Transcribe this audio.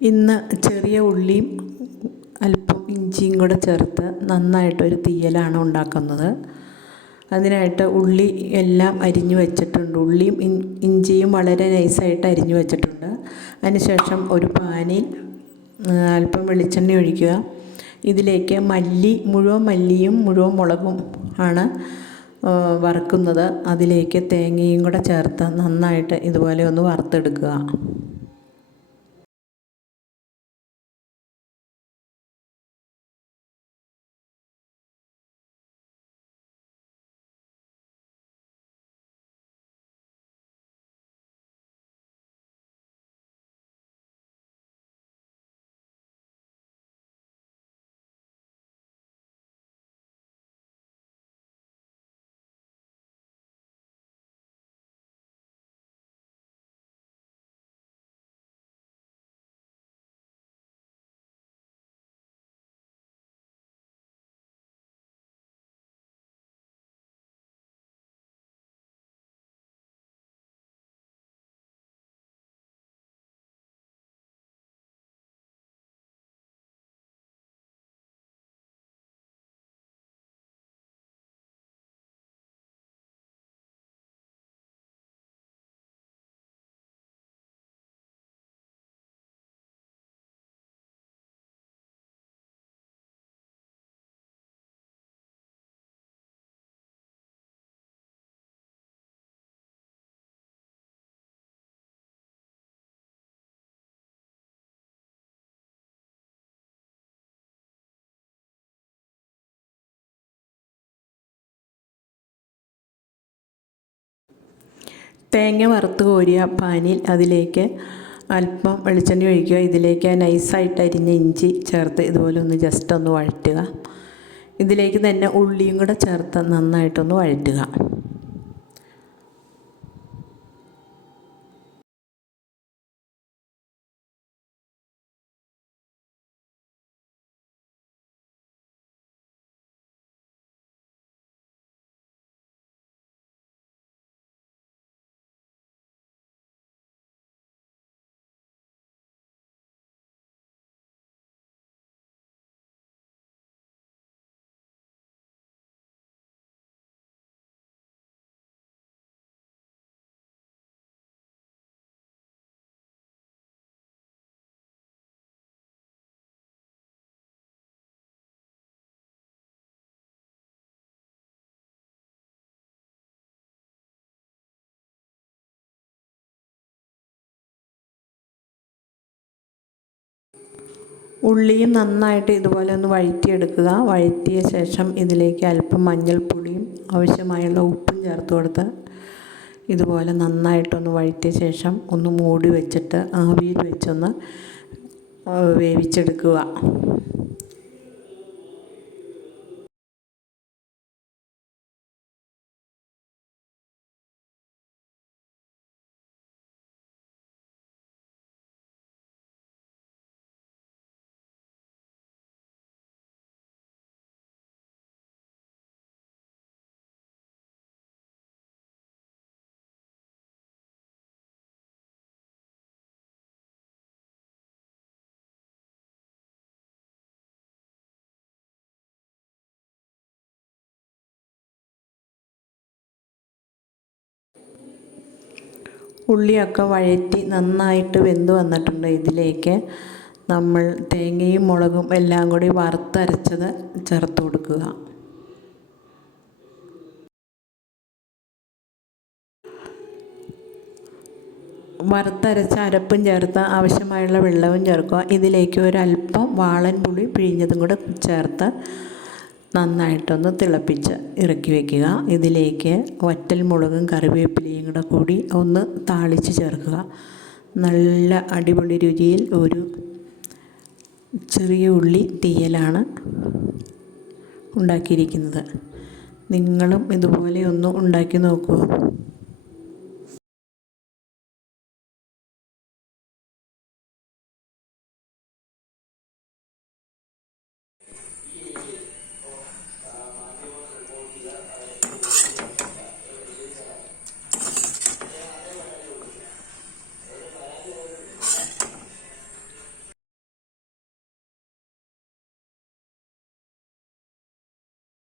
ഇന്ന് ചെറിയ ഉള്ളിയും അല്പം ഇഞ്ചിയും കൂടെ ചേർത്ത് നന്നായിട്ടൊരു തീയലാണ് ഉണ്ടാക്കുന്നത്. അതിനായിട്ട് ഉള്ളി എല്ലാം അരിഞ്ഞു വെച്ചിട്ടുണ്ട്. ഉള്ളിയും ഇഞ്ചിയും വളരെ നൈസായിട്ട് അരിഞ്ഞു വെച്ചിട്ടുണ്ട്. അതിനുശേഷം ഒരു പാനിൽ അല്പം വെളിച്ചെണ്ണ ഒഴിക്കുക. ഇതിലേക്ക് മുഴുവൻ മല്ലിയും മുഴുവൻ മുളകും ആണ് വറുക്കുന്നത്. അതിലേക്ക് തേങ്ങയും കൂടെ ചേർത്ത് നന്നായിട്ട് ഇതുപോലെ ഒന്ന് വറുത്തെടുക്കുക. തേങ്ങ വറുത്ത് കോരിയ പാനിൽ അതിലേക്ക് അല്പം വെളിച്ചെണ്ണ ഒഴിക്കുക. ഇതിലേക്ക് നൈസായിട്ട് അരിഞ്ഞ ഇഞ്ചി ചേർത്ത് ഇതുപോലെ ഒന്ന് ജസ്റ്റ് ഒന്ന് വഴറ്റുക. ഇതിലേക്ക് തന്നെ ഉള്ളിയും കൂടെ ചേർത്ത് നന്നായിട്ടൊന്ന് വഴറ്റുക. ഉള്ളിയും നന്നായിട്ട് ഇതുപോലെ ഒന്ന് വഴറ്റിയെടുക്കുക. വഴറ്റിയ ശേഷം ഇതിലേക്ക് അല്പം മഞ്ഞൾപ്പൊടിയും ആവശ്യമായുള്ള ഉപ്പും ചേർത്ത് കൊടുത്ത് ഇതുപോലെ നന്നായിട്ടൊന്ന് വഴറ്റിയ ശേഷം ഒന്ന് മൂടി വെച്ചിട്ട് ആവിയിൽ വെച്ചൊന്ന് വേവിച്ചെടുക്കുക. ഉള്ളിയൊക്കെ വഴറ്റി നന്നായിട്ട് വെന്ത് വന്നിട്ടുണ്ട്. ഇതിലേക്ക് നമ്മൾ തേങ്ങയും മുളകും എല്ലാം കൂടി വറുത്തരച്ചത് ചേർത്ത് കൊടുക്കുക. വറുത്തരച്ച അരപ്പും ചേർത്ത് ആവശ്യമായുള്ള വെള്ളവും ചേർക്കുക. ഇതിലേക്ക് ഒരല്പം വാളൻ പുളി പിഴിഞ്ഞതും കൂടെ ചേർത്ത് നന്നായിട്ടൊന്ന് തിളപ്പിച്ച് ഇറക്കി വയ്ക്കുക. ഇതിലേക്ക് വറ്റൽ മുളകും കറിവേപ്പിലയും കൂടി ഒന്ന് താളിച്ച് ചേർക്കുക. നല്ല അടിപൊളി രുചിയിൽ ഒരു ചെറിയ ഉള്ളി തീയലാണ് ഉണ്ടാക്കിയിരിക്കുന്നത്. നിങ്ങളും ഇതുപോലെ ഒന്ന് ഉണ്ടാക്കി നോക്കൂ.